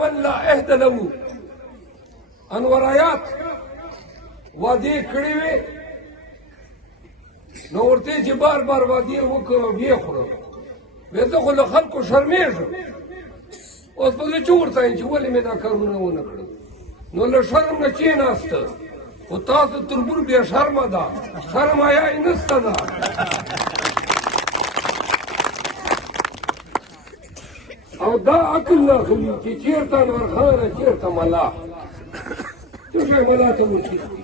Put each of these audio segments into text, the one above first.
من لا عهد له انور آیات وعدې کړې وې نو ورته چې بار بار وعدې وکړو بیا خورو وې زه خو له خلکو شرمېږم اوس به زه چې ورته وایم چې ولې مې دا کارونه ونه کړل نو له شرم نه کېناسته خو تاسو تربور بې شرمه ده شرم حیا یې نسته ده او دا عقل نه اخلي چې چېرته انور خانه چېرته ملا څه شی ملا ته ورکېږي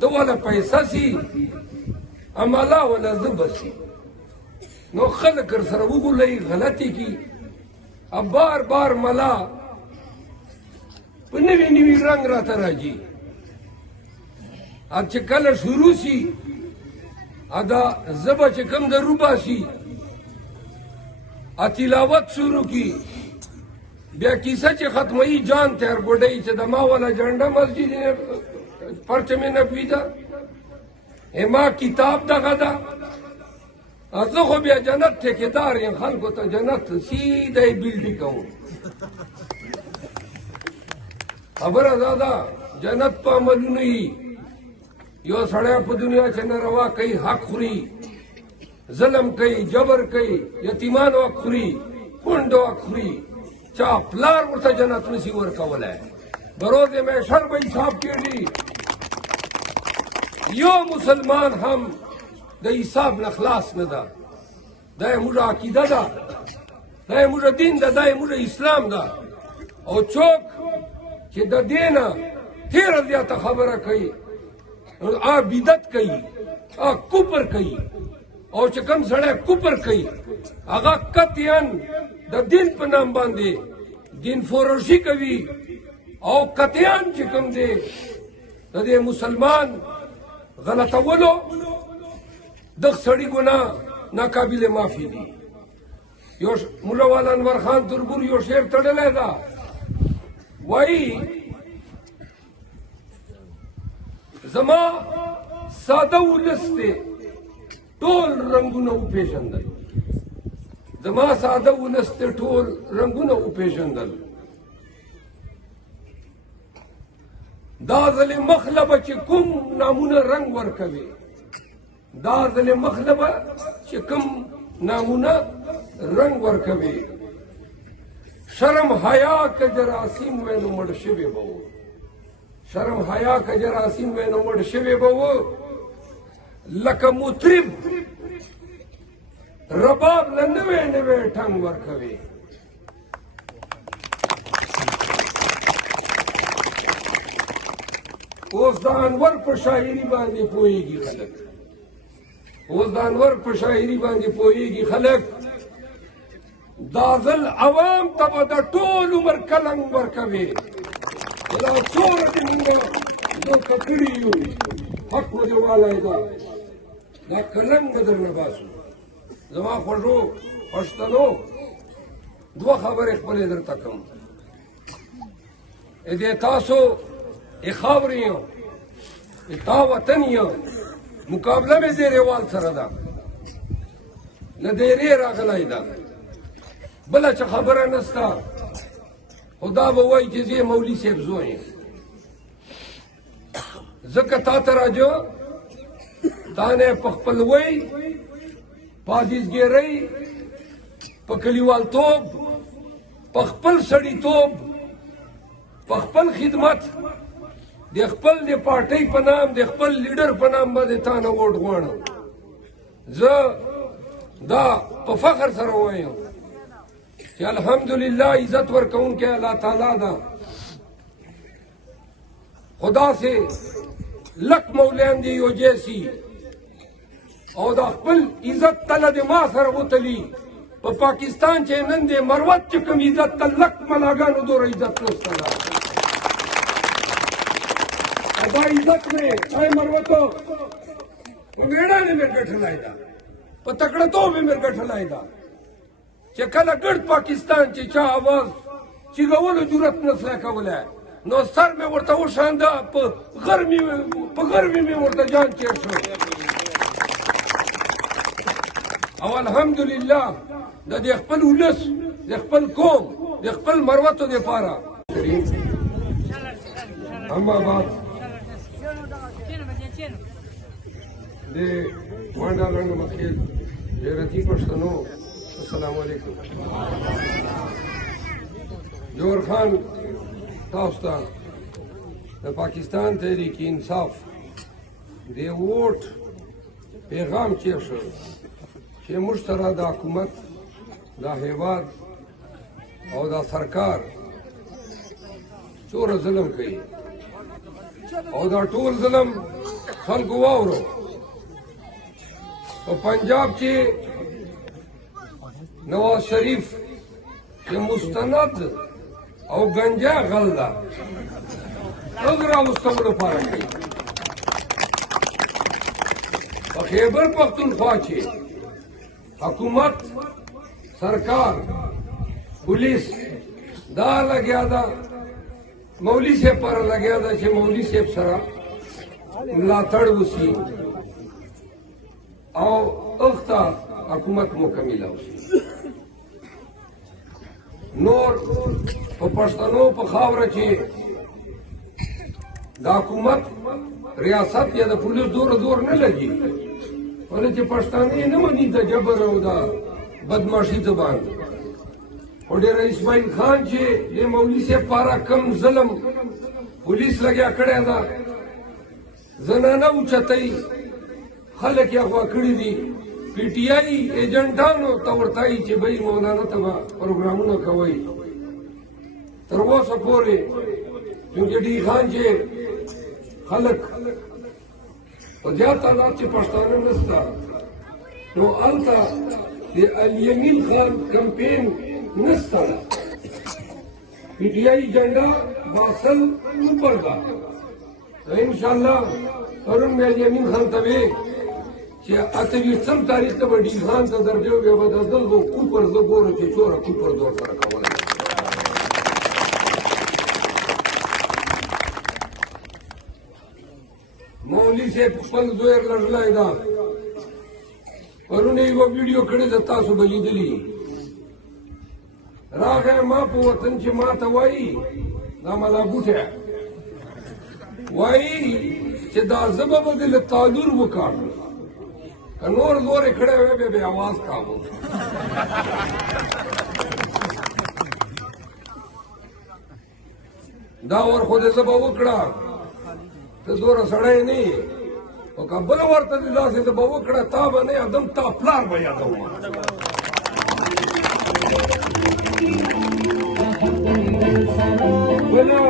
ده والا پیسه سي ملا والا ذبه سي نو خلک ورسره وغولوي غلطې کي بار بار ملا په نوي نوي رنګ راته راځي چې کله شروع سي دا ذبه چې کوم د روباسي تلاوت شروع کی بیا کیسه چې ختموي جان تیر ګوډۍ چې د ما والا جنډه مسجد پرچم نبوي ده ما کتاب دغه ده زه خو بیا جنت ټیکېدار یم خلکو ته جنت سیده یې بیلډي کوم خبره دا ده جنت په عملونو یي یو سړی په دنیا چې ناروا کوي حق خوري ظلم کوي جبر کوي یتیمان واک خوري کونډ واک خوري چا پلار ورته جنت نشي ورکولی بروز محشر به حساب کېږي یو مسلمان هم د حساب نه خلاص نه ده دا یې موږ عقیده ده دا یې موږ دین ده دا یې موږ اسلام ده او څوک چې د دې نه تېره زیاته خبره کوي بدعت کوي کفر کوي او چې کوم سړی کفر کوي هغه قطعاً د دین په نام باندې دین فروشي کوي او قطعاً چې کوم دی د دې مسلمان غلطولو دغه سړي ګناه ناقابل معافي دي یو مولا والا انور خان تربور یو شعر تړلی ده وایي زما ساده ولس دی ټول رنگونه وپېژندل زما ساده ولس ته ټول رنگونه وپېژندل دا ځلې مخله به چې کوم نامونه رنګ ورکوي دا ځلې مخله به چې کوم نامونه رنګ ورکوي شرم حیا که جراثیم وی نو مړ شوی به و شرم حیا که جراثیم وی نو مړ شوی به و لکه مطرب رباب له نوی نوی ټنګ ورکوي اوس د انور په شاعري باندې پوهېږي خلک اوس د انور په شاعري باندې پوهېږي خلک دا ځل عوام ته به د ټول عمر کلنګ ورکوي دا څومره دې مونږ دلته کړي یو حق مو دې والی ده دا کلنګ به درنه باسو زما خوږو پښتنو دوه خبرې خپلې درته کوم دې تاسو ای خاورې یو تا وطن یو مقابله مې دیرېوال سره ده له دیرې راغلی ده بله څه خبره نسته خو دا به وایي چې زه مولي صاحب زوی یم ځکه تا ته راجو تا نه په خپلوۍ په عزیزګیرۍ په کلیوالتوب په خپل سړیتوب په خپل خدمت د خپل د پارټۍ په نام د خپل لیډر په نام باندې تا نه ووټ غواړم زه دا په فخر سره وایم چې الحمدلله عزت ورکوونکی الله تعالی ده خدا سے لک مولیان دی یو جیسی او دا خپل عزت تله د ما سره وتلی په پاکستان چې نن د مروت چې کوم عزت ته لک ملاګانو دوره عزت نشته ده دا عزت مې ای مروتو په میړانې مې ګټلی ده په تکړهتوب مې ګټلی ده چې کله ګرد پاکستان چې چا اواز چیږولو جرأت نسلی کولی نو سر مې ورته وشانده په غرمې مې ورته جان تېر شو او الحمدلله د دې خپل ولس د خپل قوم د خپل مروتو دپاره اما بعد د وانډا لنډ مخکې غیرتي پښتنو السلام علیکم جوهر خان تاسو ته د پاکستان تحریک انصاف د ووټ پیغام کېښود چې موږ سره د حکومت دا هیواد او دا سرکار څومره ظلم کوي او دا ټول ظلم خلکو واورو په پنجاب کې نواز شریف چې مستند او ګنجا غل ده هغه راوستلو لپاره کوي په خیبر پختونخوا کې حکومت سرکار پولیس دا لګیا ده مولوي صاحب پر لګیا ده چې مولوي صاحب سره ملاتړ وشي او اخته حکومت مکمله وشي نور په پښتنو په خاوره کې د حکومت ریاست یا د پولیس دور نه لګي ولې چې پښتانه یې نه مني د جبر او د بدماشي زبان او ډېر اسماعیل خان چې د مولوي صاحب پاره کم ظلم پولیس لګیا کړی ده زنانه اوچتئ خلک یې اغوا کړي دي پی ټي آی ایجنټانو ته ورته وایي چې بهی مولانا ته به پروګرامونه کوئ تر اوسه پورې چونکې ډي خان چې خلک په زیات تعداد کې پښتانه نشته نو هلته د الیمین خان کمپین نشته پی ټي آی ایجنډا واصل اوپر ده انشاءالله پرون مې الیمین خان ته وی چې 28 تاریخ ته به ډي خان ته درځو بیا به د دغه کوپر زه ګورم چې څومره کوپر دور سره کولی مولوي صاحب خپل زوی لږلی ده پرون یې یوه ویډیو کړې ده تاسو به لیدلي راغی ما په وطن چې ما ته وایي دا ملا بوټی وایي چې دا زه به به دې له تالور وکاږم که نور زور یې کړی وی بیا به اواز کاږو دا ورخو دې زه به وکړه ته دوره سړی نه یې او که بله ورته دې داسې زه به وکړه تا به نه یادم تا پلار به یادوم بله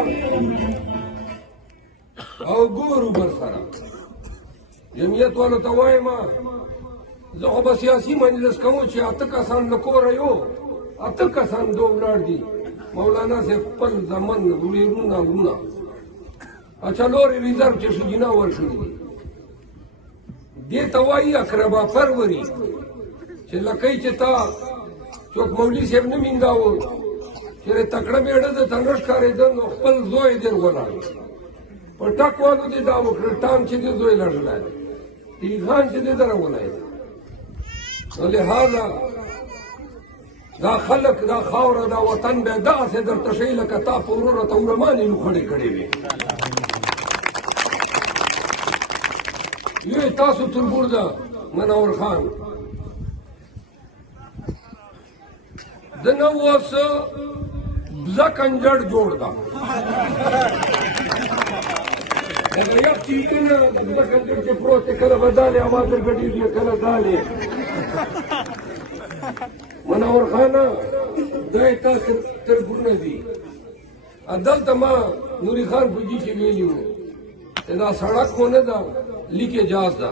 او ګورو بر سره جمعیت والو ته وایم زه خو به سیاسي مجلس کوم چې 8 کسان له کوره یو 8 کسان دو ولاړ دي مولانا صاحب خپل زمن وړونه وړونه څلور ریزرو چې ښځینه ورکړي دي دې ته وایي اقربا پروری چې لکۍ چې تا څوک مولوي صاحب نه مینداوه چېرې تکړه مېړه ده ته نه ښکارېده نو خپل زوی دې ولاړ په ټک والو دې دا وکړه ټانګ چې دې زوی لړلی دی ټي خان چې دې درولی دی نو لهذا دا خلک دا خاوره دا وطن به داسې درته ښیي لکه تا په وروره ته ورمانې لوخړې کړې وې یو تاسو تربور ده منور خان د نه اوس بزه کنجړ جوړ ده هغه یو چیزونه د بزه کنجړ چې پروت دی کله به دالې اواز درګډېږي کله دالې منور خانه دا یې تاسو تربورونه دي دلته ما نوري خان فوجي چې ویلي وو چې دا سړک خو نه ده لیک اجاز ده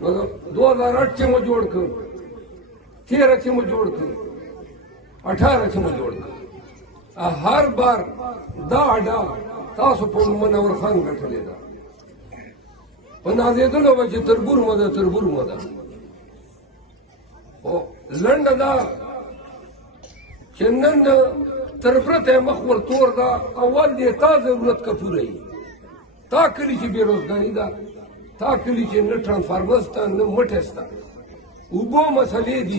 2008 چې مو جوړ کړ 13 چې مو جوړ کړ 18 چې مو جوړ کړ هر بار دا اډه تاسو په منور خان ګټلې ده په نازېدلو به چې تربور مو ده تربور مو ده او لنډه ده چې نن تر پرته مخ ور تور ده اول دې تا ضرورت که پوره وي تا کلي چې بېروزګاري ده تا کلي چې نه ټرانسفارمر شته نه مټې شته اوبو مسلې دي